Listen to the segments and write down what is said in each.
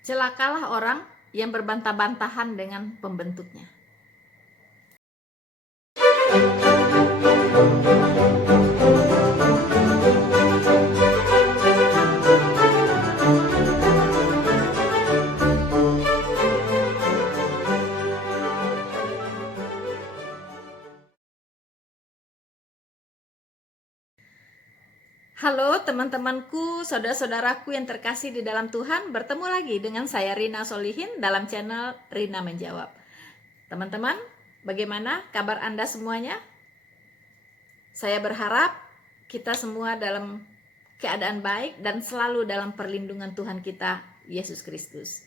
Celakalah orang yang berbantah-bantahan dengan pembentuknya. Halo teman-temanku, saudara-saudaraku yang terkasih di dalam Tuhan, bertemu lagi dengan saya Rina Solihin dalam channel Rina Menjawab. Teman-teman, bagaimana kabar Anda semuanya? Saya berharap kita semua dalam keadaan baik dan selalu dalam perlindungan Tuhan kita, Yesus Kristus.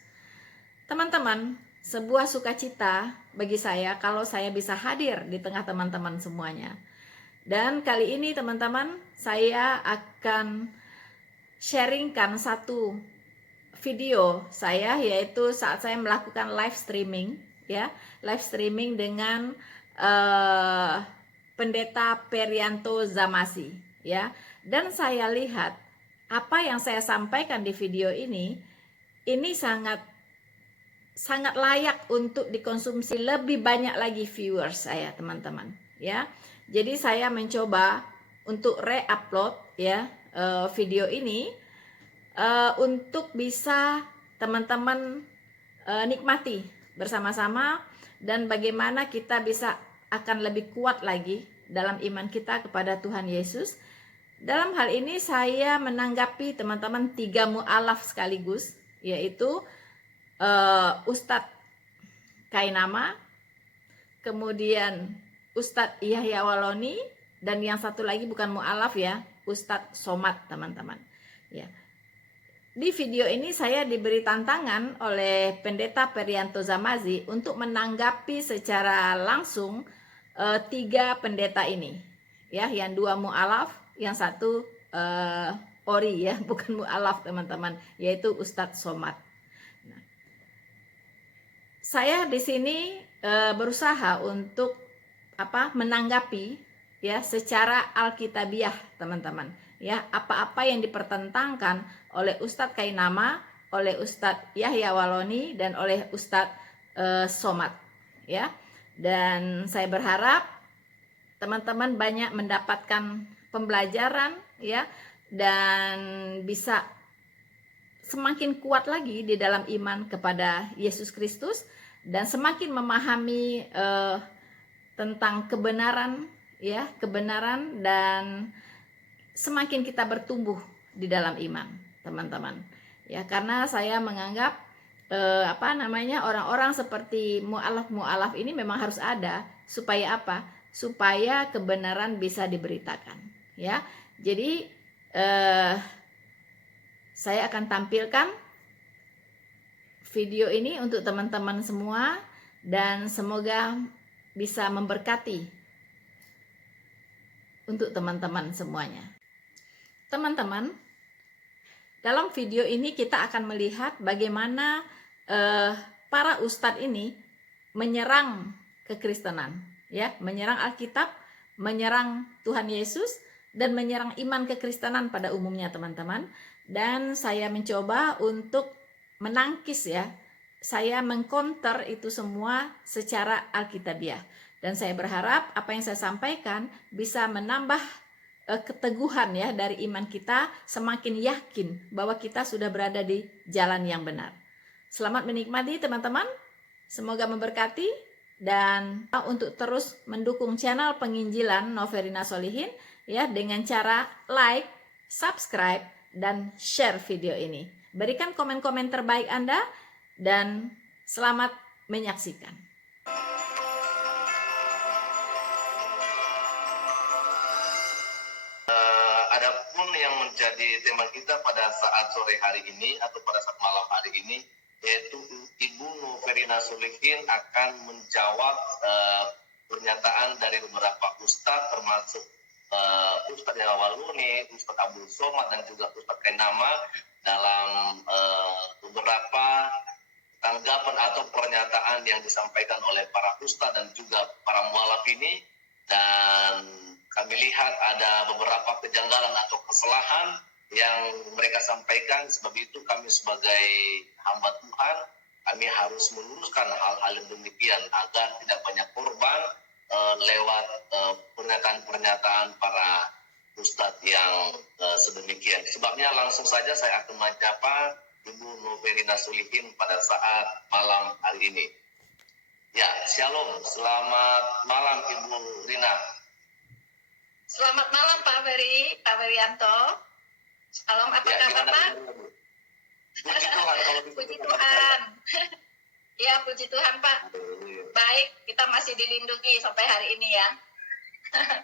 Teman-teman, sebuah sukacita bagi saya kalau saya bisa hadir di tengah teman-teman semuanya. Dan kali ini teman-teman, saya akan sharingkan satu video saya, yaitu saat saya melakukan live streaming, ya, live streaming dengan Pendeta Perianto Zamasi, ya. Dan saya lihat apa yang saya sampaikan di video ini sangat layak untuk dikonsumsi lebih banyak lagi viewers saya, teman-teman, ya. Jadi saya mencoba untuk re-upload, ya, video ini untuk bisa teman-teman nikmati bersama-sama, dan bagaimana kita bisa akan lebih kuat lagi dalam iman kita kepada Tuhan Yesus. Dalam hal ini saya menanggapi teman-teman 3 mu'alaf sekaligus, yaitu Ustadz Kainama, kemudian Ustadz Yahya Waloni, dan yang satu lagi bukan mu'alaf, ya, Ustadz Somad, teman-teman, ya. Di video ini saya diberi tantangan oleh Pendeta Perianto Zamasi untuk menanggapi secara langsung 3 pendeta ini, ya, yang 2 mu'alaf, yang satu ori, ya, bukan mu'alaf, teman-teman, yaitu Ustadz Somad. Nah, saya di sini berusaha untuk menanggapi, ya, secara alkitabiah, teman-teman, ya, apa-apa yang dipertentangkan oleh Ustadz Kainama, oleh Ustadz Yahya Waloni, dan oleh Ustadz Somad, ya. Dan saya berharap teman-teman banyak mendapatkan pembelajaran, ya, dan bisa semakin kuat lagi di dalam iman kepada Yesus Kristus, dan semakin memahami tentang kebenaran, ya, kebenaran, dan semakin kita bertumbuh di dalam iman, teman-teman, ya. Karena saya menganggap orang-orang seperti mu'alaf ini memang harus ada, supaya apa? Supaya kebenaran bisa diberitakan, ya. Jadi saya akan tampilkan video ini untuk teman-teman semua, dan semoga bisa memberkati untuk teman-teman semuanya. Teman-teman, dalam video ini kita akan melihat bagaimana para ustadz ini menyerang kekristenan, ya, menyerang Alkitab, menyerang Tuhan Yesus, dan menyerang iman kekristenan pada umumnya, teman-teman. Dan saya mencoba untuk menangkis, ya, saya mengcounter itu semua secara alkitabiah. Dan saya berharap apa yang saya sampaikan bisa menambah keteguhan, ya, dari iman kita, semakin yakin bahwa kita sudah berada di jalan yang benar. Selamat menikmati, teman-teman. Semoga memberkati, dan untuk terus mendukung channel penginjilan Noverina Solihin, ya, dengan cara like, subscribe, dan share video ini. Berikan komen-komen terbaik Anda, dan selamat menyaksikan. Adapun yang menjadi tema kita pada saat sore hari ini atau pada saat malam hari ini, yaitu Ibu Noverina Solihin akan menjawab pernyataan dari beberapa ustadz, termasuk Ustadz Yahya Waloni, Ustadz Abdul Somad, dan juga Ustadz Kainama dalam beberapa tanggapan atau pernyataan yang disampaikan oleh para ustadz dan juga para mualaf ini. Dan kami lihat ada beberapa kejanggalan atau kesalahan yang mereka sampaikan. Sebab itu kami sebagai hamba Tuhan, kami harus meluruskan hal-hal yang demikian agar tidak banyak korban lewat pernyataan-pernyataan para ustadz yang sedemikian. Sebabnya langsung saja saya akan menyapa Ibu Noverina Solihin pada saat malam hari ini. Ya, shalom. Selamat malam Ibu Rina. Selamat malam Pak Ferianto. Shalom, apa kabar Pak? Puji Tuhan kalau Puji Tuhan. Ya, puji Tuhan Pak. Baik, kita masih dilindungi sampai hari ini ya.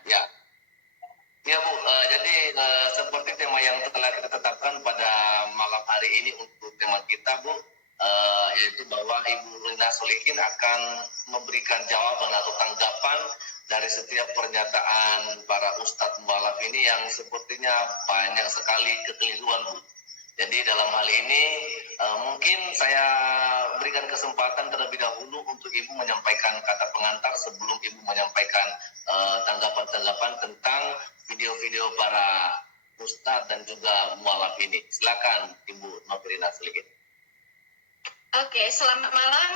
Ya. Ya Bu, jadi seperti tema yang telah kita tetapkan pada malam hari ini untuk tema kita Bu, yaitu bahwa Ibu Rina Solihin akan memberikan jawaban atau tanggapan dari setiap pernyataan para ustadz mualaf ini yang sepertinya banyak sekali kekeliruan Bu. Jadi dalam hal ini mungkin saya berikan kesempatan terlebih dahulu untuk Ibu menyampaikan kata pengantar sebelum Ibu menyampaikan tanggapan-tanggapan tentang video-video para ustadz dan juga mualaf ini. Silakan Ibu Noverina Solihin. Oke, selamat malam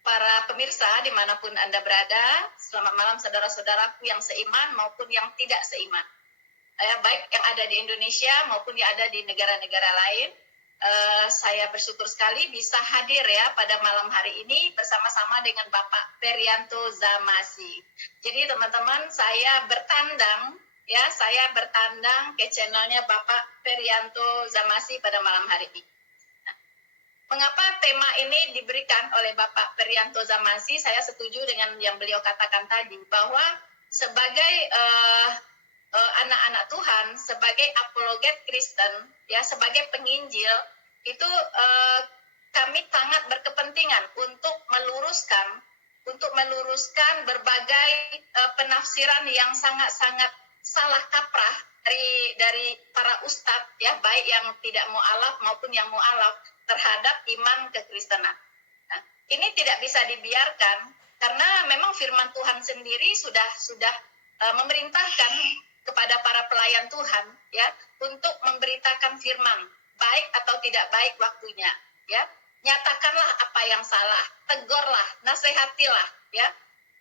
para pemirsa dimanapun Anda berada. Selamat malam saudara-saudaraku yang seiman maupun yang tidak seiman. Baik yang ada di Indonesia maupun yang ada di negara-negara lain. Saya bersyukur sekali bisa hadir ya pada malam hari ini bersama-sama dengan Bapak Ferianto Zamasi. Jadi teman-teman, saya bertandang ke channelnya Bapak Ferianto Zamasi pada malam hari ini. Nah, mengapa tema ini diberikan oleh Bapak Ferianto Zamasi? Saya setuju dengan yang beliau katakan tadi bahwa sebagai anak-anak Tuhan, sebagai apologet Kristen, ya sebagai penginjil, itu kami sangat berkepentingan untuk meluruskan berbagai penafsiran yang sangat-sangat salah kaprah dari para ustadz, ya baik yang tidak mualaf maupun yang mualaf terhadap iman kekristenan. Nah, ini tidak bisa dibiarkan karena memang firman Tuhan sendiri sudah memerintahkan kepada para pelayan Tuhan ya untuk memberitakan firman, baik atau tidak baik waktunya ya. Nyatakanlah apa yang salah, tegurlah, nasihatilah ya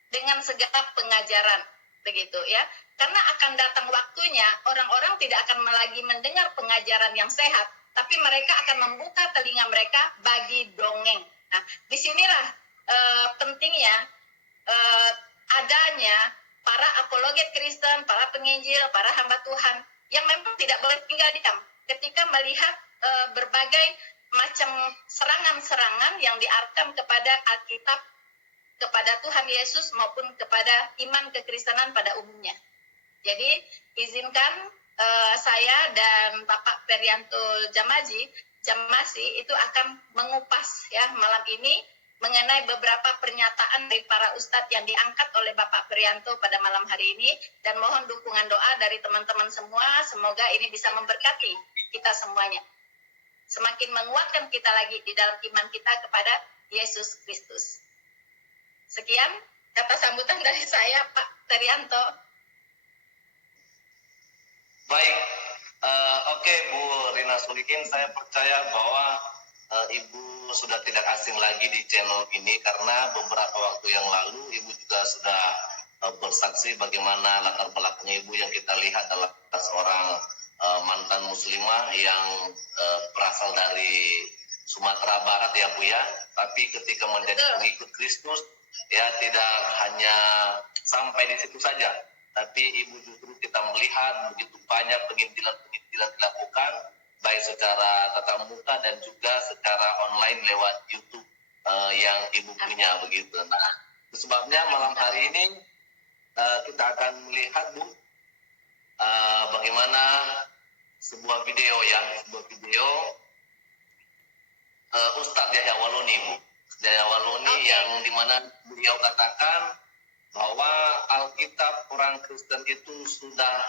dengan segala pengajaran begitu ya. Karena akan datang waktunya orang-orang tidak akan lagi mendengar pengajaran yang sehat, tapi mereka akan membuka telinga mereka bagi dongeng. Nah, disinilah pentingnya adanya para apologet Kristen, para penginjil, para hamba Tuhan yang memang tidak boleh tinggal diam ketika melihat berbagai macam serangan-serangan yang diarahkan kepada Alkitab, kepada Tuhan Yesus maupun kepada iman kekristenan pada umumnya. Jadi izinkan saya dan Bapak Ferianto Zamasi itu akan mengupas ya malam ini mengenai beberapa pernyataan dari para ustadz yang diangkat oleh Bapak Ferianto pada malam hari ini, dan mohon dukungan doa dari teman-teman semua, semoga ini bisa memberkati kita semuanya. Semakin menguatkan kita lagi di dalam iman kita kepada Yesus Kristus. Sekian kata sambutan dari saya, Pak Ferianto. Baik, oke Bu Rina Solihin, saya percaya bahwa Ibu sudah tidak asing lagi di channel ini karena beberapa waktu yang lalu Ibu juga sudah bersaksi bagaimana latar belakangnya Ibu yang kita lihat adalah seorang mantan muslimah yang berasal dari Sumatera Barat ya Bu ya, tapi ketika menjadi pengikut Kristus ya tidak hanya sampai di situ saja, tapi Ibu justru kita melihat begitu banyak penginjilan dilakukan baik secara tatap muka dan juga secara online lewat YouTube yang Ibu punya begitu. Nah, sebabnya malam hari ini kita akan melihat Bu bagaimana sebuah video Ustadz Yahya Waloni Bu. Yahya Waloni yang dimana beliau katakan bahwa Alkitab orang Kristen itu sudah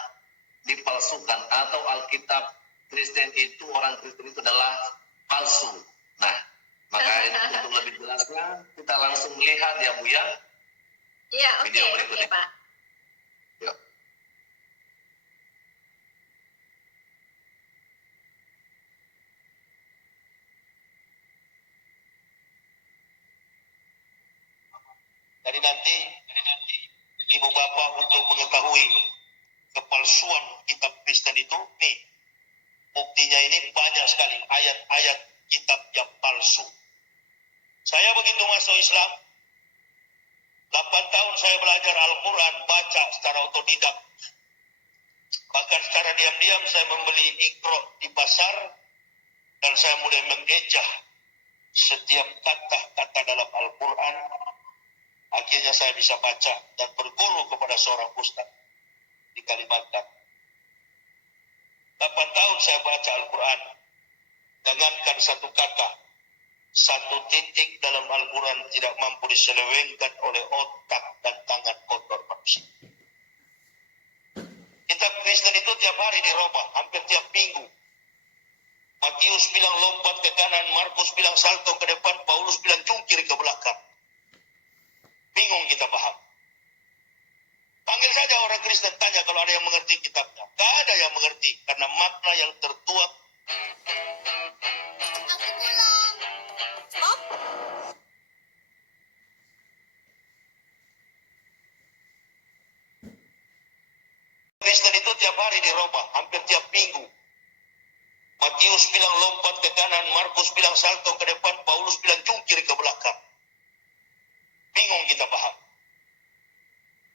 dipalsukan atau Alkitab Kristen itu orang Kristen itu adalah palsu. Nah, maka untuk lebih jelasnya kita langsung melihat ya Bu ya. Iya, video berikutnya. Pak. Yuk. Jadi nanti ibu bapak untuk mengetahui kepalsuan kitab Kristen itu, nih buktinya ini banyak sekali ayat-ayat kitab yang palsu. Saya begitu masuk Islam, 8 tahun saya belajar Al-Quran, baca secara otodidak. Bahkan secara diam-diam saya membeli Iqra di pasar, dan saya mulai mengejah setiap kata-kata dalam Al-Quran. Akhirnya saya bisa baca dan berguru kepada seorang ustaz di Kalimantan. 8 tahun saya baca Al-Quran. Jangankan satu kata, satu titik dalam Al-Quran tidak mampu diselewengkan oleh otak dan tangan kotor manusia. Kitab Kristen itu tiap hari dirubah, hampir tiap minggu. Matius bilang lompat ke kanan, Markus bilang salto ke depan, Paulus bilang jungkir ke belakang. Bingung kita paham. Panggil saja orang Kristen, tanya kalau ada yang mengerti kitabnya. Gak ada yang mengerti, karena makna yang tertuang. Kristen itu tiap hari dirubah, hampir tiap minggu. Matius bilang lompat ke kanan, Markus bilang salto ke depan, Paulus bilang jungkir ke belakang. Bingung kita paham.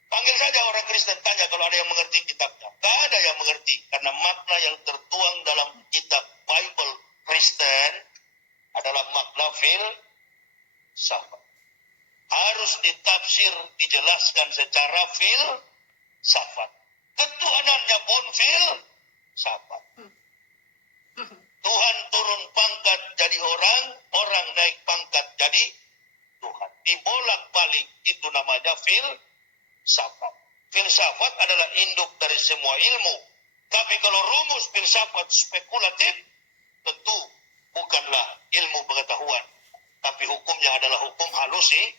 Panggil saja orang Kristen, tanya kalau ada yang mengerti kitabnya. Gak ada yang mengerti, karena makna yang tertuang dalam kitab Bible Kristen adalah makna filsafat. Harus ditafsir, dijelaskan secara filsafat. Ketuhanannya pun filsafat. Tuhan turun pangkat jadi orang, orang naik pangkat jadi Tuhan. Dibolak-balik, itu namanya filsafat. Filsafat adalah induk dari semua ilmu. Tapi kalau rumus filsafat spekulatif, tentu bukanlah ilmu pengetahuan. Tapi hukumnya adalah hukum halusi.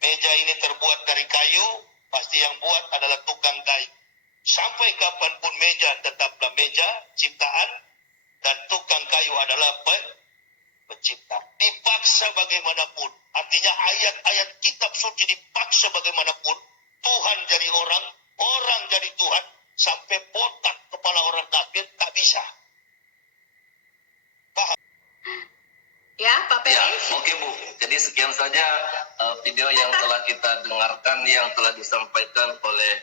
Meja ini terbuat dari kayu, pasti yang buat adalah tukang kayu. Sampai kapanpun meja tetaplah meja ciptaan, dan tukang kayu adalah pencipta. Dipaksa bagaimanapun, artinya ayat-ayat kitab suci dipaksa bagaimanapun, Tuhan jadi orang, orang jadi Tuhan, sampai botak kepala orang kafir tak bisa. Paham? Ya, Pak Peri. Ya, oke Bu. Jadi sekian saja video yang telah kita dengarkan, yang telah disampaikan oleh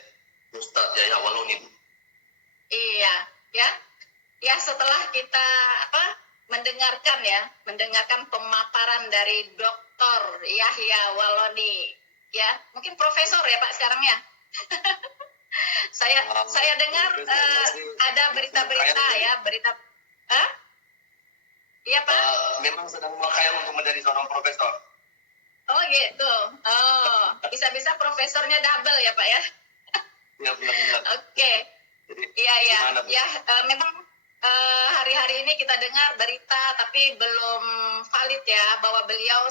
Ustadz Yahya Waloni, Bu. Iya, ya. Ya, setelah kita mendengarkan pemaparan dari Dr. Yahya Waloni, ya, mungkin profesor ya Pak sekarang ya. saya dengar ada berita-berita ya, iya Pak. Memang sedang berkhayal untuk menjadi seorang profesor. Oh gitu. Oh, bisa-bisa profesornya double ya Pak ya. Ya, benar-benar. Oke. Iya. Gimana, Bu? Ya, memang hari-hari ini kita dengar berita tapi belum valid ya bahwa beliau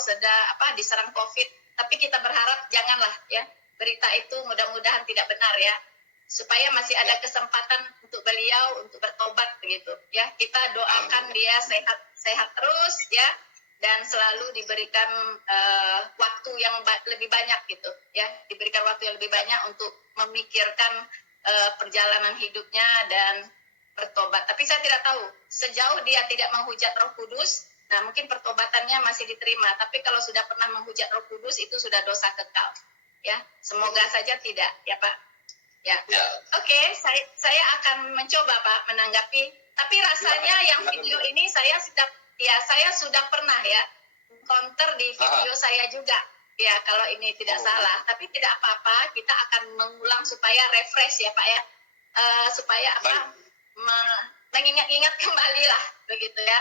diserang COVID. Tapi kita berharap janganlah ya berita itu mudah-mudahan tidak benar ya, supaya masih ada kesempatan untuk beliau untuk bertobat begitu ya. Kita doakan dia sehat terus ya, dan selalu diberikan waktu yang lebih banyak gitu ya, diberikan waktu yang lebih banyak untuk memikirkan perjalanan hidupnya dan bertobat. Tapi saya tidak tahu sejauh dia tidak menghujat Roh Kudus, nah mungkin pertobatannya masih diterima. Tapi kalau sudah pernah menghujat Roh Kudus itu sudah dosa kekal ya. Semoga saja tidak ya Pak ya. Oke, saya akan mencoba Pak menanggapi. Tapi rasanya yang video ini saya sudah pernah ya counter di video saya juga ya, kalau ini tidak salah. Tapi tidak apa-apa, kita akan mengulang supaya refresh ya Pak ya, supaya mengingat-ingat kembali lah begitu ya.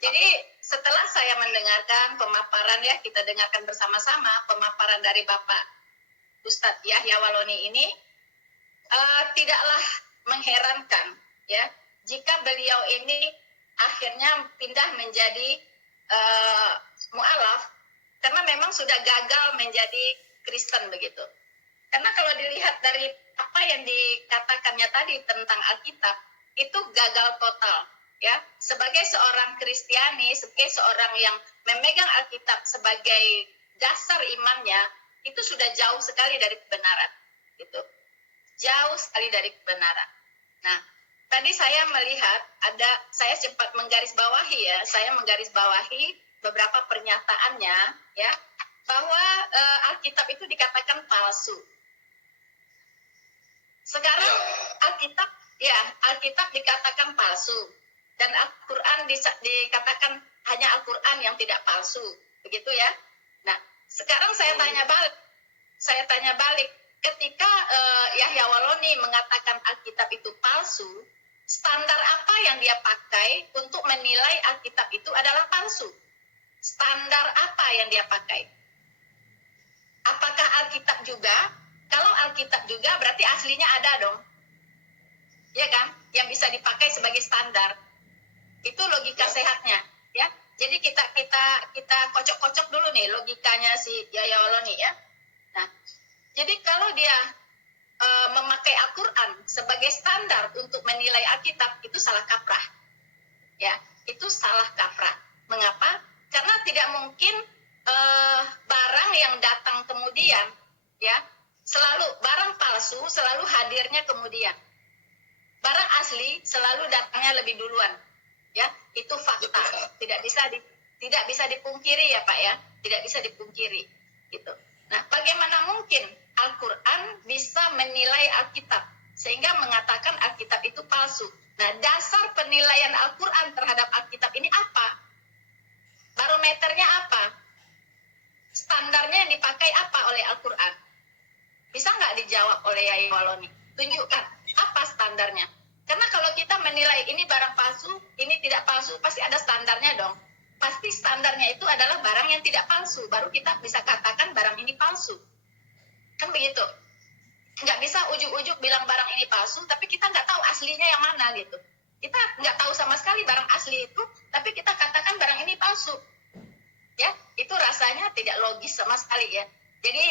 Jadi setelah saya mendengarkan pemaparan ya, kita dengarkan bersama-sama pemaparan dari Bapak Ustadz Yahya Waloni ini, tidaklah mengherankan ya jika beliau ini akhirnya pindah menjadi mu'alaf, karena memang sudah gagal menjadi Kristen begitu. Karena kalau dilihat dari apa yang dikatakannya tadi tentang Alkitab, itu gagal total ya. Sebagai seorang Kristiani, sebagai seorang yang memegang Alkitab sebagai dasar imannya, itu sudah jauh sekali dari kebenaran. Gitu. Jauh sekali dari kebenaran. Nah, tadi saya melihat saya sempat menggarisbawahi ya, saya menggarisbawahi beberapa pernyataannya ya, bahwa Alkitab itu dikatakan palsu. Sekarang Alkitab dikatakan palsu dan Al-Qur'an dikatakan hanya Al-Qur'an yang tidak palsu, begitu ya. Nah, sekarang saya tanya balik, ketika Yahya Waloni mengatakan Alkitab itu palsu, standar apa yang dia pakai untuk menilai Alkitab itu adalah palsu? Standar apa yang dia pakai? Apakah Alkitab juga? Kalau Alkitab juga berarti aslinya ada dong. Ya kan? Yang bisa dipakai sebagai standar. Itu logika sehatnya, ya. Jadi kita kocok-kocok dulu nih logikanya si Yahya Waloni ya. Nah, jadi kalau dia memakai Al-Qur'an sebagai standar untuk menilai Alkitab, itu salah kaprah. Ya, itu salah kaprah. Mengapa? Karena tidak mungkin barang yang datang kemudian, ya, selalu barang palsu selalu hadirnya kemudian. Barang asli selalu datangnya lebih duluan. Ya, itu fakta. Tidak bisa dipungkiri ya, Pak ya. Tidak bisa dipungkiri. Gitu. Nah, bagaimana mungkin Al-Qur'an bisa menilai Alkitab sehingga mengatakan Alkitab itu palsu? Nah, dasar penilaian Al-Qur'an terhadap Alkitab ini apa? Barometernya apa? Standarnya yang dipakai apa oleh Al-Qur'an? Bisa nggak dijawab oleh Yahya Waloni? Tunjukkan apa standarnya. Karena kalau kita menilai ini barang palsu, ini tidak palsu, pasti ada standarnya dong. Pasti standarnya itu adalah barang yang tidak palsu. Baru kita bisa katakan barang ini palsu. Kan begitu. Nggak bisa ujuk-ujuk bilang barang ini palsu, tapi kita nggak tahu aslinya yang mana gitu. Kita nggak tahu sama sekali barang asli itu, tapi kita katakan barang ini palsu. Ya, itu rasanya tidak logis sama sekali ya. Jadi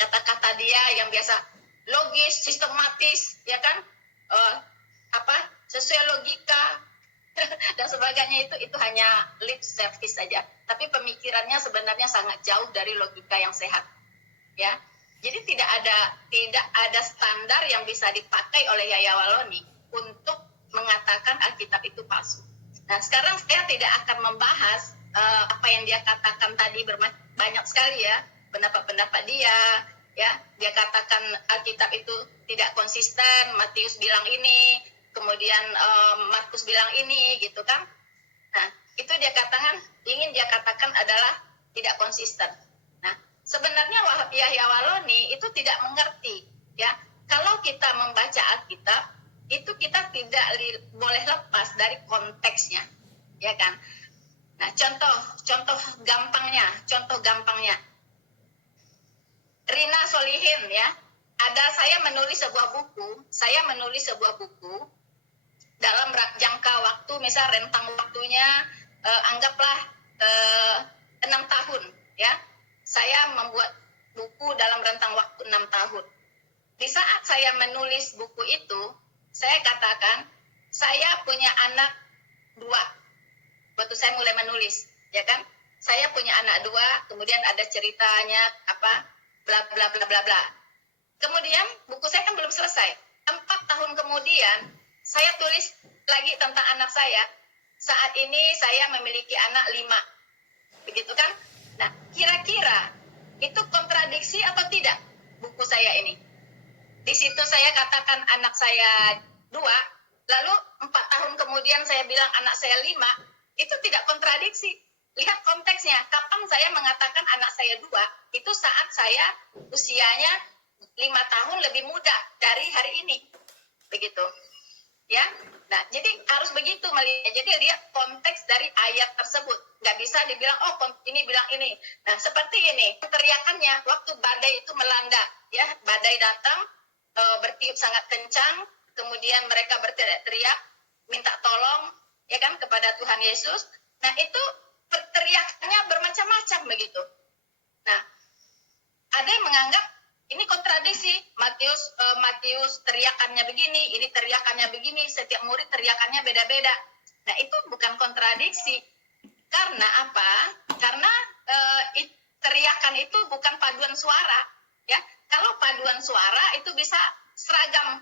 kata-kata dia yang biasa logis, sistematis, ya kan, sesuai logika dan sebagainya, itu hanya lip service saja. Tapi pemikirannya sebenarnya sangat jauh dari logika yang sehat, ya. Jadi tidak ada standar yang bisa dipakai oleh Yahya Waloni untuk mengatakan Alkitab itu palsu. Nah, sekarang saya tidak akan membahas apa yang dia katakan tadi, banyak sekali ya pendapat-pendapat dia. Ya, dia katakan Alkitab itu tidak konsisten, Matius bilang ini, kemudian Markus bilang ini, gitu kan. Nah, itu ingin dia katakan adalah tidak konsisten. Nah, sebenarnya Yahya Waloni itu tidak mengerti, ya. Kalau kita membaca Alkitab, itu kita tidak boleh lepas dari konteksnya, ya kan. Nah, contoh gampangnya. Rina Solihin ya, saya menulis sebuah buku dalam jangka waktu, misal rentang waktunya anggaplah 6 tahun ya. Saya membuat buku dalam rentang waktu 6 tahun. Di saat saya menulis buku itu, saya katakan saya punya anak 2 waktu saya mulai menulis, ya kan. Saya punya anak 2, kemudian ada ceritanya bla bla bla bla bla. Kemudian buku saya kan belum selesai. 4 tahun kemudian saya tulis lagi tentang anak saya. Saat ini saya memiliki anak 5. Begitu kan? Nah, kira-kira itu kontradiksi atau tidak buku saya ini? Di situ saya katakan anak saya 2, lalu 4 tahun kemudian saya bilang anak saya 5, itu tidak kontradiksi. Lihat konteksnya, kapan saya mengatakan anak saya 2, itu saat saya usianya 5 tahun lebih muda dari hari ini. Begitu. Ya. Nah, jadi harus begitu melihat. Jadi lihat konteks dari ayat tersebut. Nggak bisa dibilang, ini bilang ini. Nah, seperti ini, teriakannya waktu badai itu melanda. Ya, badai datang, bertiup sangat kencang, kemudian mereka berteriak, minta tolong, ya kan, kepada Tuhan Yesus. Nah, itu teriakannya bermacam-macam begitu. Nah, ada yang menganggap ini kontradiksi. Matius teriakannya begini, ini teriakannya begini, setiap murid teriakannya beda-beda. Nah, itu bukan kontradiksi. Karena apa? Karena teriakan itu bukan paduan suara, ya. Kalau paduan suara itu bisa seragam,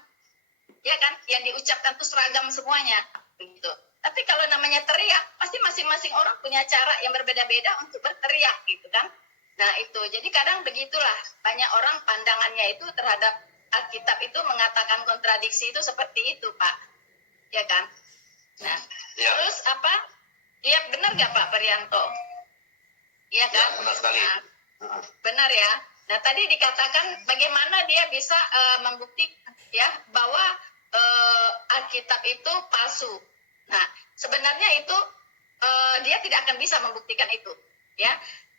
ya kan? Yang diucapkan itu seragam semuanya, begitu. Tapi kalau namanya teriak, pasti masing-masing orang punya cara yang berbeda-beda untuk berteriak, gitu kan? Nah itu, jadi kadang begitulah, banyak orang pandangannya itu terhadap Alkitab itu mengatakan kontradiksi itu seperti itu, Pak, ya kan? Nah, Ya. terus apa? Iya benar nggak Pak Prianto? Iya Ya, kan? benar sekali. Nah, benar ya. Nah tadi dikatakan bagaimana dia bisa membuktikan ya bahwa Alkitab itu palsu. Nah sebenarnya itu dia tidak akan bisa membuktikan itu, ya.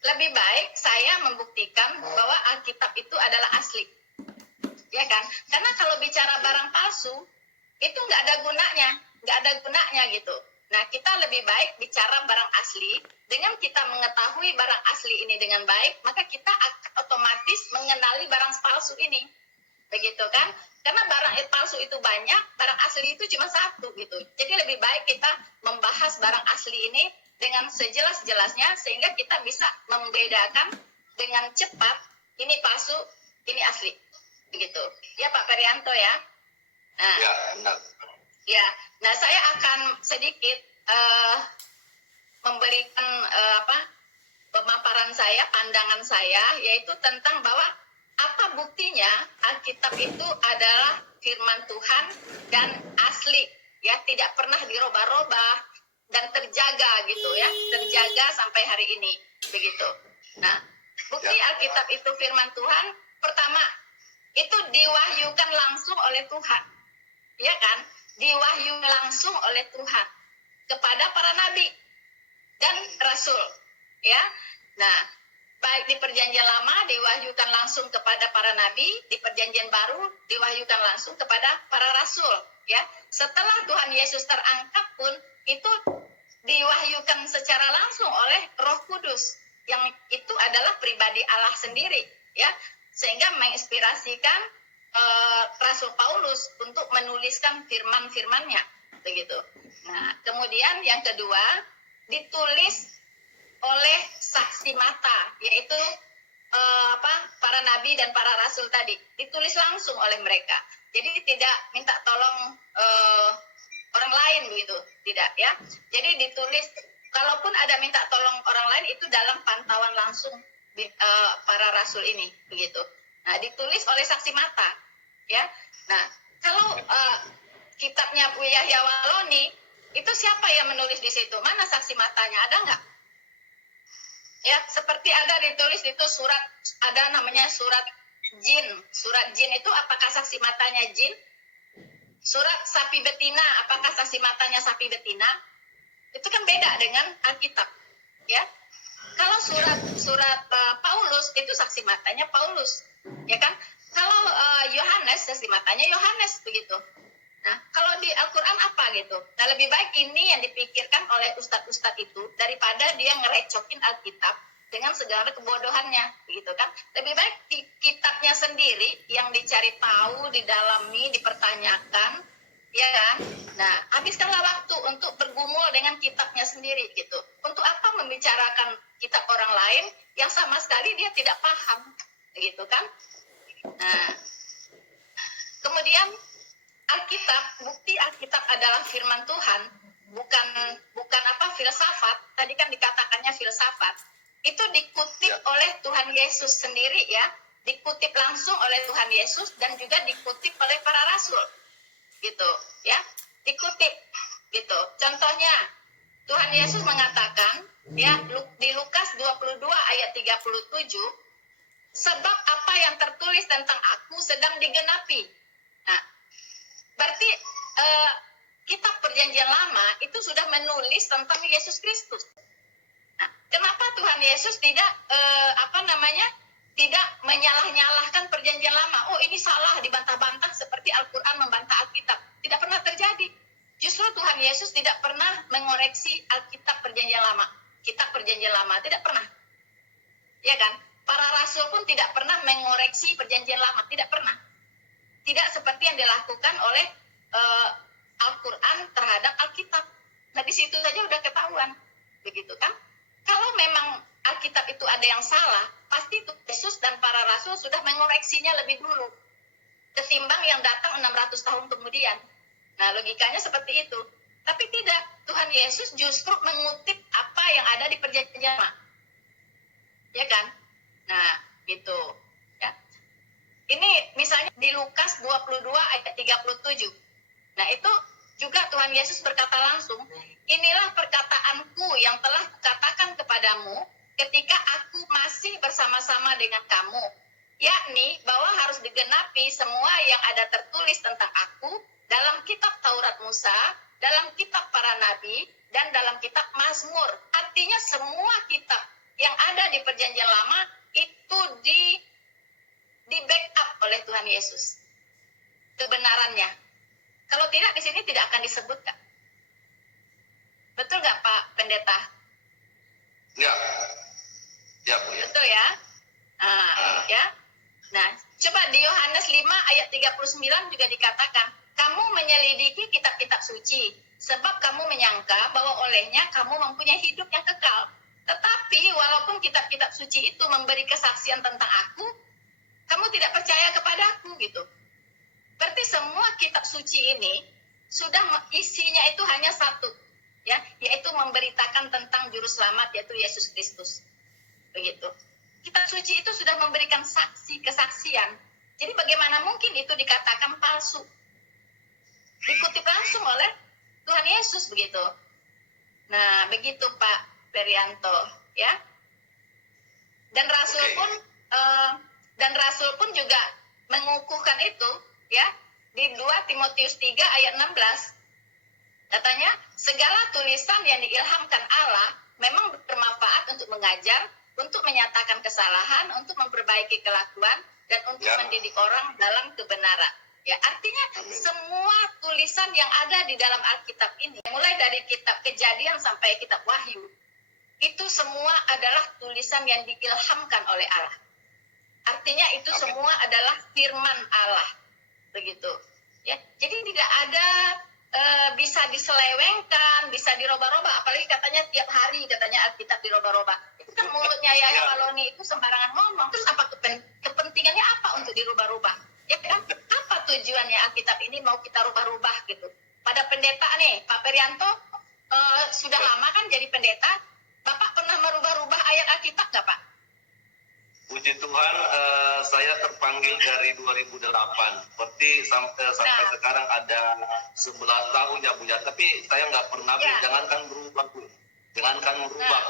Lebih baik saya membuktikan bahwa Alkitab itu adalah asli, ya kan? Karena kalau bicara barang palsu itu nggak ada gunanya gitu. Nah kita lebih baik bicara barang asli. Dengan kita mengetahui barang asli ini dengan baik, maka kita akan otomatis mengenali barang palsu ini, begitu kan? Karena barang palsu itu banyak, barang asli itu cuma satu gitu. Jadi lebih baik kita membahas barang asli ini dengan sejelas-jelasnya sehingga kita bisa membedakan dengan cepat ini palsu, ini asli, begitu. Ya Pak Perianto ya. Nah, Ya, benar. ya. Nah saya akan sedikit memberikan pemaparan saya, pandangan saya, yaitu tentang bahwa apa buktinya Alkitab itu adalah firman Tuhan dan asli, ya, tidak pernah dirubah-rubah dan terjaga gitu ya, terjaga sampai hari ini, begitu. Nah, bukti Alkitab itu firman Tuhan, pertama, itu diwahyukan langsung oleh Tuhan, ya kan? Diwahyukan langsung oleh Tuhan kepada para nabi dan rasul, ya. Nah, baik di perjanjian lama diwahyukan langsung kepada para nabi, di perjanjian baru diwahyukan langsung kepada para rasul, ya. Setelah Tuhan Yesus terangkat pun itu diwahyukan secara langsung oleh Roh Kudus yang itu adalah pribadi Allah sendiri, ya, sehingga menginspirasikan Rasul Paulus untuk menuliskan firman-firmannya, begitu. Nah, kemudian yang kedua ditulis oleh saksi mata, yaitu para nabi dan para rasul tadi, ditulis langsung oleh mereka. Jadi tidak minta tolong orang lain begitu, tidak ya. Jadi ditulis, kalaupun ada minta tolong orang lain itu dalam pantauan langsung para rasul ini, begitu. Nah, ditulis oleh saksi mata, ya. Nah, kalau kitabnya Bu Yahya Waloni itu siapa yang menulis di situ? Mana saksi matanya? Ada nggak? Ya, seperti ada ditulis itu surat, ada namanya surat jin. Surat jin itu apakah saksi matanya jin? Surat sapi betina, apakah saksi matanya sapi betina? Itu kan beda dengan Alkitab, ya. Kalau surat Paulus itu saksi matanya Paulus, ya kan? Kalau Yohanes saksi matanya Yohanes, begitu. Nah, kalau di Al-Quran apa gitu? Nah, lebih baik ini yang dipikirkan oleh ustadz-ustadz itu daripada dia ngerecokin Alkitab dengan segala kebodohannya, begitu kan? Lebih baik di kitabnya sendiri yang dicari tahu, didalami, dipertanyakan, ya kan? Nah, habiskanlah waktu untuk bergumul dengan kitabnya sendiri gitu. Untuk apa membicarakan kitab orang lain yang sama sekali dia tidak paham, begitu kan? Nah, kemudian Alkitab, bukti Alkitab adalah firman Tuhan, bukan filsafat. Tadi kan dikatakannya filsafat. Itu dikutip oleh Tuhan Yesus sendiri, ya. Dikutip langsung oleh Tuhan Yesus dan juga dikutip oleh para rasul. Gitu, ya. Dikutip gitu. Contohnya Tuhan Yesus mengatakan, ya, di Lukas 22 ayat 37, sebab apa yang tertulis tentang aku sedang digenapi. Nah, berarti kitab perjanjian lama itu sudah menulis tentang Yesus Kristus. Nah, kenapa Tuhan Yesus tidak tidak menyalah-nyalahkan perjanjian lama? Oh, ini salah, dibantah-bantah seperti Al-Quran membantah Alkitab. Tidak pernah terjadi. Justru Tuhan Yesus tidak pernah mengoreksi Alkitab perjanjian lama. Kitab perjanjian lama tidak pernah. Ya kan? Para rasul pun tidak pernah mengoreksi perjanjian lama, tidak pernah. Tidak seperti yang dilakukan oleh Al-Quran terhadap Alkitab. Nah, di situ saja udah ketahuan, begitu kan? Kalau memang Alkitab itu ada yang salah, pasti Tuhan Yesus dan para rasul sudah mengoreksinya lebih dulu ketimbang yang datang 600 tahun kemudian. Nah, logikanya seperti itu. Tapi tidak, Tuhan Yesus justru mengutip apa yang ada di perjanjian lama. Ya kan? Nah, gitu. Ya. Ini misalnya di Lukas 22 ayat 37. Nah, itu juga Tuhan Yesus berkata langsung, inilah perkataanku yang telah kukatakan kepadamu ketika aku masih bersama-sama dengan kamu, yakni bahwa harus digenapi semua yang ada tertulis tentang aku dalam kitab Taurat Musa, dalam kitab para nabi, dan dalam kitab Mazmur. Artinya semua kitab yang ada di perjanjian lama itu di backup oleh Tuhan Yesus kebenarannya. Kalau tidak, di sini tidak akan disebutkan. Betul nggak Pak Pendeta? Ya, ya Bu ya. Betul ya? Ya. Nah, coba di Yohanes 5 ayat 39 juga dikatakan, kamu menyelidiki kitab-kitab suci, sebab kamu menyangka bahwa olehnya kamu mempunyai hidup yang kekal. Tetapi walaupun kitab-kitab suci itu memberi kesaksian tentang aku, kamu tidak percaya kepada aku gitu. Berarti semua kitab suci ini sudah isinya itu hanya satu, ya, yaitu memberitakan tentang juru selamat, yaitu Yesus Kristus. Begitu. Kitab suci itu sudah memberikan kesaksian. Jadi bagaimana mungkin itu dikatakan palsu? Dikutip langsung oleh Tuhan Yesus begitu. Nah, begitu Pak Perianto, ya. Dan Rasul pun juga mengukuhkan itu, ya. Di 2 Timotius 3 ayat 16 katanya, segala tulisan yang diilhamkan Allah memang bermanfaat untuk mengajar, untuk menyatakan kesalahan, untuk memperbaiki kelakuan, dan untuk mendidik orang dalam kebenaran. Ya, artinya semua tulisan yang ada di dalam Alkitab ini, mulai dari kitab Kejadian sampai kitab Wahyu, itu semua adalah tulisan yang diilhamkan oleh Allah. Artinya itu semua adalah firman Allah. Begitu. Ya, jadi tidak ada bisa diselewengkan, bisa dirubah-rubah, apalagi katanya tiap hari katanya Alkitab dirubah-rubah. Itu kan mulutnya Yahya Waloni itu sembarangan ngomong. Terus apa kepentingannya apa untuk dirubah-rubah? Ya kan? Apa tujuannya Alkitab ini mau kita rubah-rubah gitu? Pada pendeta nih, Pak Perianto sudah lama kan jadi pendeta. Bapak pernah merubah-rubah ayat Alkitab nggak, Pak? Puji Tuhan, saya terpanggil dari 2008. Seperti sampai sekarang ada 11 tahun ya Bu ya. Tapi saya nggak pernah, jangankan berubah Bu. Jangankan merubah.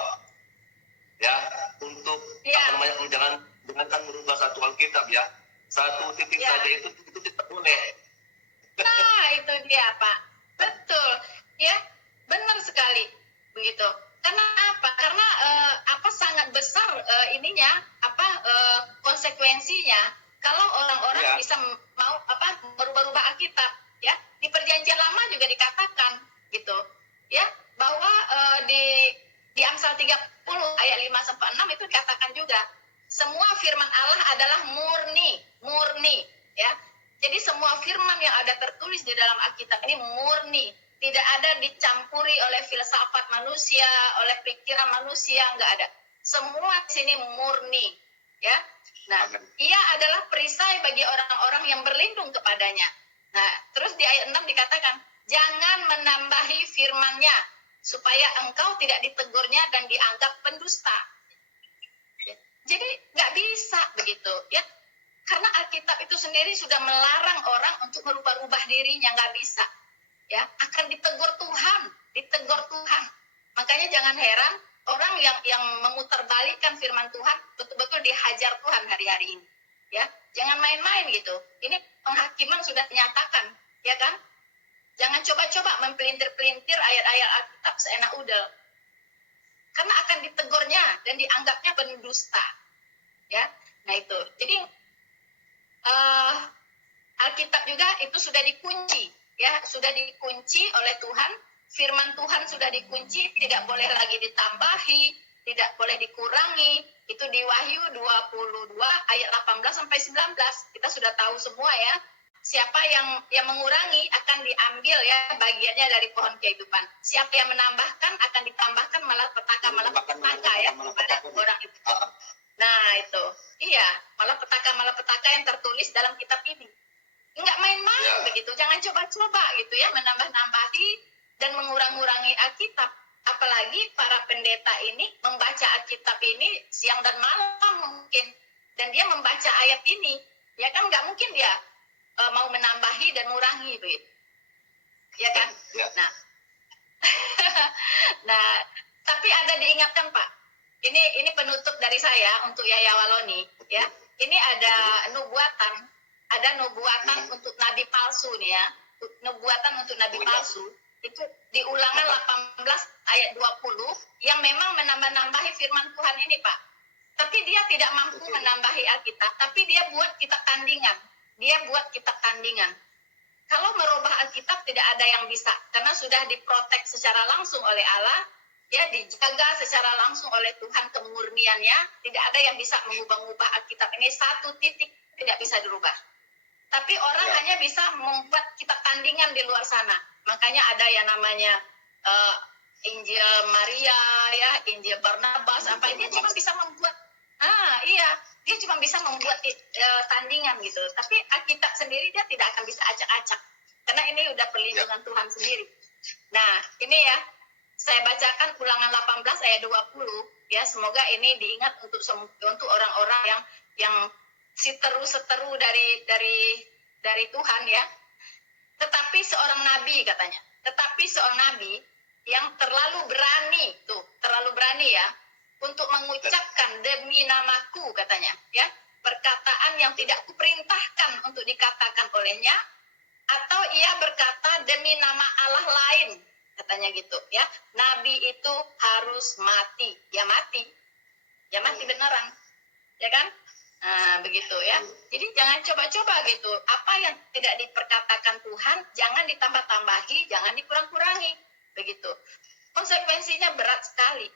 Ya, untuk jangankan merubah satu Alkitab ya. Satu titik saja itu tidak boleh. Nah, itu dia Pak. Betul. Ya, benar sekali. Begitu. Karena apa? Karena sangat besar konsekuensinya kalau orang-orang bisa mau merubah-rubah Alkitab, ya. Di Perjanjian Lama juga dikatakan gitu, ya, bahwa di Amsal 30 ayat 5 sampai 6 itu dikatakan juga semua firman Allah adalah murni, ya. Jadi semua firman yang ada tertulis di dalam Alkitab ini murni. Tidak ada dicampuri oleh filsafat manusia, oleh pikiran manusia, enggak ada. Semua di sini murni, ya. Nah, ia adalah perisai bagi orang-orang yang berlindung kepadanya. Nah, terus di ayat 6 dikatakan, jangan menambahi firman-Nya, supaya engkau tidak ditegurnya dan dianggap pendusta. Jadi nggak bisa begitu, ya. Karena Alkitab itu sendiri sudah melarang orang untuk merubah-rubah dirinya, nggak bisa. Ya, akan ditegur Tuhan. Makanya jangan heran orang yang memutarbalikkan firman Tuhan betul-betul dihajar Tuhan hari-hari ini. Ya, jangan main-main gitu. Ini penghakiman sudah dinyatakan, ya kan? Jangan coba-coba mempelintir-pelintir ayat-ayat Alkitab seenak udel. Karena akan ditegurnya dan dianggapnya pendusta. Ya. Nah, itu. Jadi Alkitab juga itu sudah dikunci. Ya, sudah dikunci oleh Tuhan, firman Tuhan sudah dikunci, tidak boleh lagi ditambahi, tidak boleh dikurangi. Itu di Wahyu 22 ayat 18 sampai 19. Kita sudah tahu semua ya. Siapa yang mengurangi akan diambil ya bagiannya dari pohon kehidupan. Siapa yang menambahkan akan ditambahkan malah petaka ya kepada orang itu. Nah, itu. malapetaka yang tertulis dalam kitab ini. Nggak main-main begitu, jangan coba-coba gitu ya, menambah-nambahi dan mengurang-urangi Alkitab. Apalagi para pendeta ini membaca Alkitab ini siang dan malam mungkin, dan dia membaca ayat ini, ya kan nggak mungkin dia mau menambahi dan mengurangi begitu, ya kan? Nah, nah, tapi ada diingatkan Pak, ini penutup dari saya untuk Yahya Waloni, ya. Ini ada nubuatan untuk nabi palsu nih ya, nubuatan untuk nabi palsu. Itu di Ulangan 18 ayat 20 yang memang menambah-nambahi firman Tuhan ini Pak. Tapi dia tidak mampu menambahi Alkitab, tapi dia buat kitab tandingan. Kalau merubah Alkitab tidak ada yang bisa, karena sudah diprotek secara langsung oleh Allah, ya dijaga secara langsung oleh Tuhan kemurniannya, tidak ada yang bisa mengubah-ubah Alkitab ini, satu titik tidak bisa dirubah. Tapi orang hanya bisa membuat kitab tandingan di luar sana. Makanya ada yang namanya Injil Maria, ya, Injil Barnabas, apa ini dia cuma bisa membuat, dia cuma bisa membuat tandingan gitu. Tapi Alkitab sendiri dia tidak akan bisa acak-acak, karena ini udah perlindungan Tuhan sendiri. Nah, ini ya, saya bacakan Ulangan 18 ayat 20, ya, semoga ini diingat untuk orang-orang yang seteru dari Tuhan ya. Tetapi seorang nabi katanya, yang terlalu berani ya, untuk mengucapkan demi namaku katanya, ya, perkataan yang tidak kuperintahkan untuk dikatakan olehnya, atau ia berkata demi nama Allah lain, katanya gitu, ya. Nabi itu harus mati, ya mati beneran, ya kan? Nah, begitu ya. Jadi jangan coba-coba gitu. Apa yang tidak diperkatakan Tuhan, jangan ditambah-tambahi, jangan dikurang-kurangi. Begitu. Konsekuensinya berat sekali.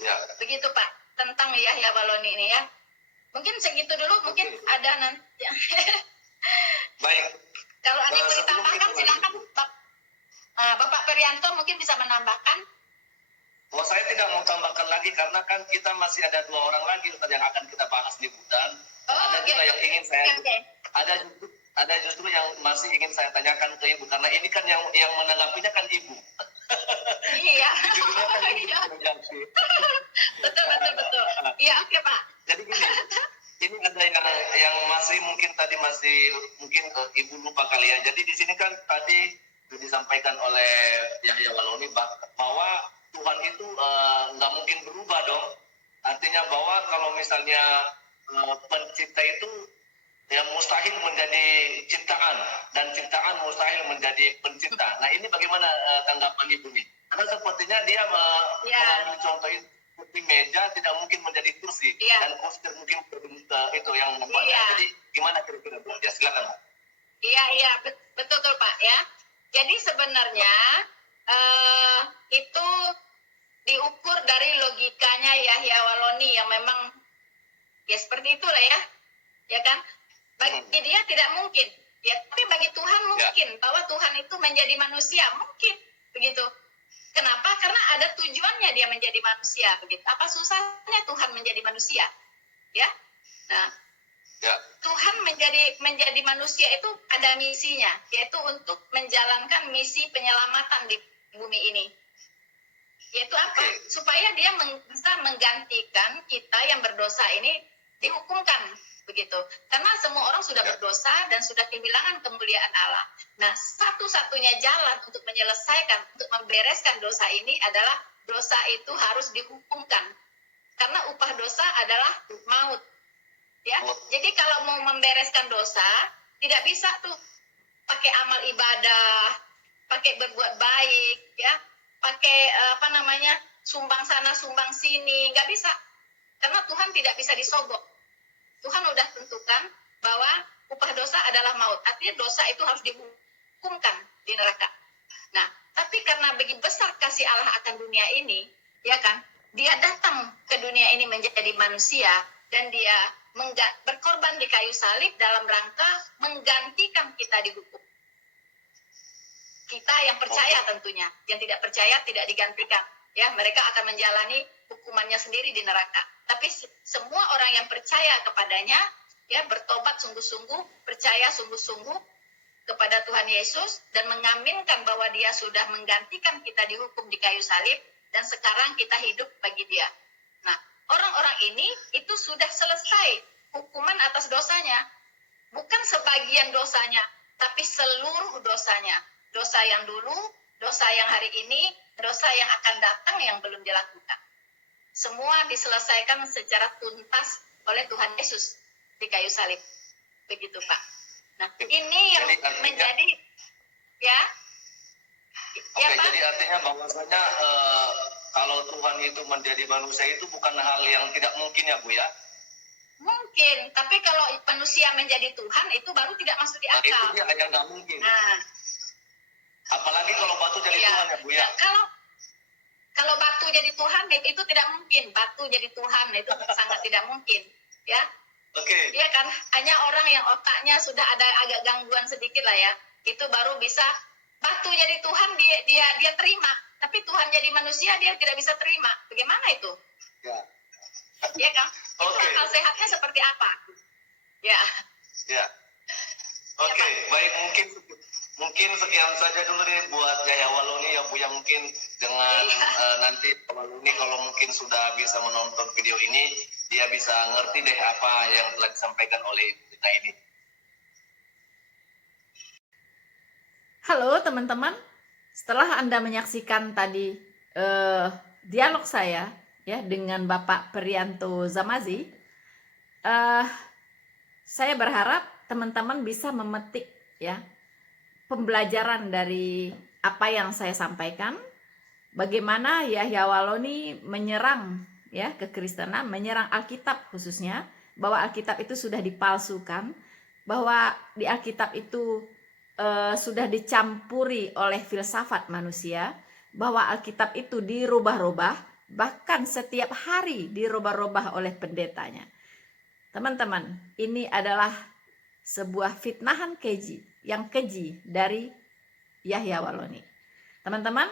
Nah, begitu Pak, tentang Yahya Waloni ini ya. Mungkin segitu dulu, mungkin ada nanti. Baik. Kalau ada yang mau ditambahkan, silakan Bapak Perianto mungkin bisa menambahkan. Saya tidak mau tambahkan lagi karena kan kita masih ada 2 orang lagi yang akan kita bahas di Budan. Ada juga yang ingin saya ada justru yang masih ingin saya tanyakan ke Ibu, karena ini kan yang menanggapinya kan Ibu. Iya. Di judulnya kan Ibu menanggapi. Betul. Iya, oke Pak. Jadi gini, ini ada yang masih mungkin Ibu lupa kali ya. Jadi di sini kan tadi disampaikan oleh Yahya Waloni bahwa Tuhan itu nggak mungkin berubah dong. Artinya bahwa kalau misalnya pencipta itu yang mustahil menjadi ciptaan dan ciptaan mustahil menjadi pencipta. Nah, ini bagaimana tanggapan Ibu nih? Karena sepertinya dia mengambil contoh itu, kursi meja tidak mungkin menjadi kursi, dan kursi mungkin itu yang membuatnya. Jadi gimana kira-kira Bu? Ya silakan. Iya, betul Pak ya. Jadi sebenarnya itu diukur dari logikanya Yahya Waloni yang memang ya seperti itulah ya kan? Bagi dia tidak mungkin, ya, tapi bagi Tuhan mungkin, bahwa Tuhan itu menjadi manusia, mungkin begitu. Kenapa? Karena ada tujuannya dia menjadi manusia, begitu. Apa susahnya Tuhan menjadi manusia? Ya. Nah, Tuhan menjadi manusia itu ada misinya, yaitu untuk menjalankan misi penyelamatan di bumi ini. Yaitu apa? Supaya dia bisa menggantikan kita yang berdosa ini dihukumkan, begitu. Karena semua orang sudah berdosa dan sudah kehilangan kemuliaan Allah. Nah, satu-satunya jalan untuk menyelesaikan, untuk membereskan dosa ini adalah dosa itu harus dihukumkan. Karena upah dosa adalah maut. Ya, jadi kalau mau membereskan dosa, tidak bisa tuh pakai amal ibadah, pakai berbuat baik, ya, pakai sumbang sana sumbang sini, nggak bisa. Karena Tuhan tidak bisa disogok. Tuhan udah tentukan bahwa upah dosa adalah maut. Artinya dosa itu harus dihukumkan di neraka. Nah, tapi karena begitu besar kasih Allah akan dunia ini, ya kan, dia datang ke dunia ini menjadi manusia dan dia berkorban di kayu salib dalam rangka menggantikan kita dihukum. Kita yang percaya tentunya, yang tidak percaya tidak digantikan. Ya, mereka akan menjalani hukumannya sendiri di neraka. tapi semua orang yang percaya kepadanya, ya, bertobat sungguh-sungguh, percaya sungguh-sungguh kepada Tuhan Yesus dan mengaminkan bahwa Dia sudah menggantikan kita dihukum di kayu salib dan sekarang kita hidup bagi Dia. Nah, orang-orang ini itu sudah selesai hukuman atas dosanya, bukan sebagian dosanya, tapi seluruh dosanya. Dosa yang dulu, dosa yang hari ini, dosa yang akan datang yang belum dilakukan. Semua diselesaikan secara tuntas oleh Tuhan Yesus di kayu salib. Begitu, Pak. Nah, ini yang menjadi, ya. Oke, Ya, Pak. jadi artinya bahwasanya kalau Tuhan itu menjadi manusia itu bukan hal yang tidak mungkin ya Bu ya? Mungkin, tapi kalau manusia menjadi Tuhan itu baru tidak masuk di Nah, itu akal. dia yang nggak mungkin. Nah, Apalagi kalau batu jadi ya. Tuhan ya Bu ya? Nah, kalau batu jadi Tuhan itu tidak mungkin. Batu jadi Tuhan itu sangat tidak mungkin, ya. Oke. Iya kan, hanya orang yang otaknya sudah ada agak gangguan sedikit lah ya, itu baru bisa batu jadi Tuhan dia terima, tapi Tuhan jadi manusia dia tidak bisa terima. Bagaimana itu? Ya. Iya kan? Itu Oke. akal sehatnya seperti apa? Ya. Ya. Oke, Pak. baik, mungkin sekian saja dulu nih buat Yahya Waloni ya Bu, yang mungkin dengan nanti Waloni kalau mungkin sudah bisa menonton video ini, dia bisa ngerti deh apa yang telah disampaikan oleh Ibu kita ini. Halo teman-teman, setelah Anda menyaksikan tadi dialog saya ya dengan Bapak Priyanto Zamazi, saya berharap teman-teman bisa memetik ya pembelajaran dari apa yang saya sampaikan, bagaimana Yahya Waloni menyerang ya kekristenan, menyerang Alkitab khususnya, bahwa Alkitab itu sudah dipalsukan, bahwa di Alkitab itu sudah dicampuri oleh filsafat manusia, bahwa Alkitab itu dirubah-rubah, bahkan setiap hari dirubah-rubah oleh pendetanya. Teman-teman, ini adalah sebuah fitnahan yang keji dari Yahya Waloni. Teman-teman,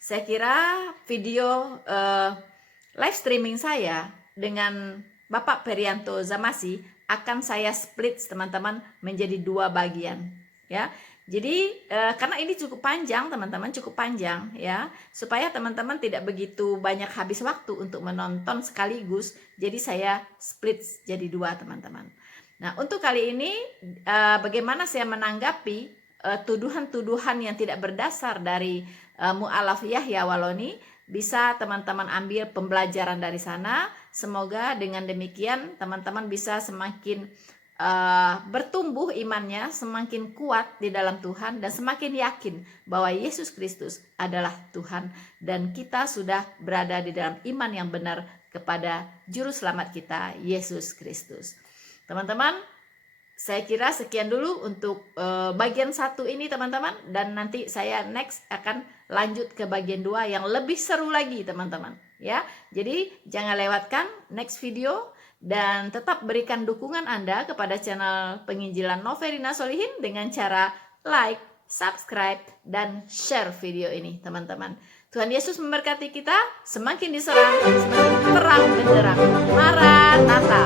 saya kira video live streaming saya dengan Bapak Priyanto Zamazi akan saya split teman-teman menjadi 2 bagian ya. Jadi karena ini cukup panjang teman-teman, cukup panjang ya, supaya teman-teman tidak begitu banyak habis waktu untuk menonton sekaligus, jadi saya split jadi 2 teman-teman. Nah, untuk kali ini bagaimana saya menanggapi tuduhan-tuduhan yang tidak berdasar dari mu'alaf Yahya Waloni, bisa teman-teman ambil pembelajaran dari sana. Semoga dengan demikian teman-teman bisa semakin bertumbuh imannya, semakin kuat di dalam Tuhan, dan semakin yakin bahwa Yesus Kristus adalah Tuhan dan kita sudah berada di dalam iman yang benar kepada Juru Selamat kita, Yesus Kristus. Teman-teman, saya kira sekian dulu untuk bagian 1 ini teman-teman, dan nanti saya next akan lanjut ke bagian 2 yang lebih seru lagi teman-teman ya. Jadi jangan lewatkan next video, dan tetap berikan dukungan Anda kepada channel Penginjilan Noverina Solihin dengan cara like, subscribe, dan share video ini teman-teman. Tuhan Yesus memberkati kita, semakin diserang, semakin perang benderang. Maranatha.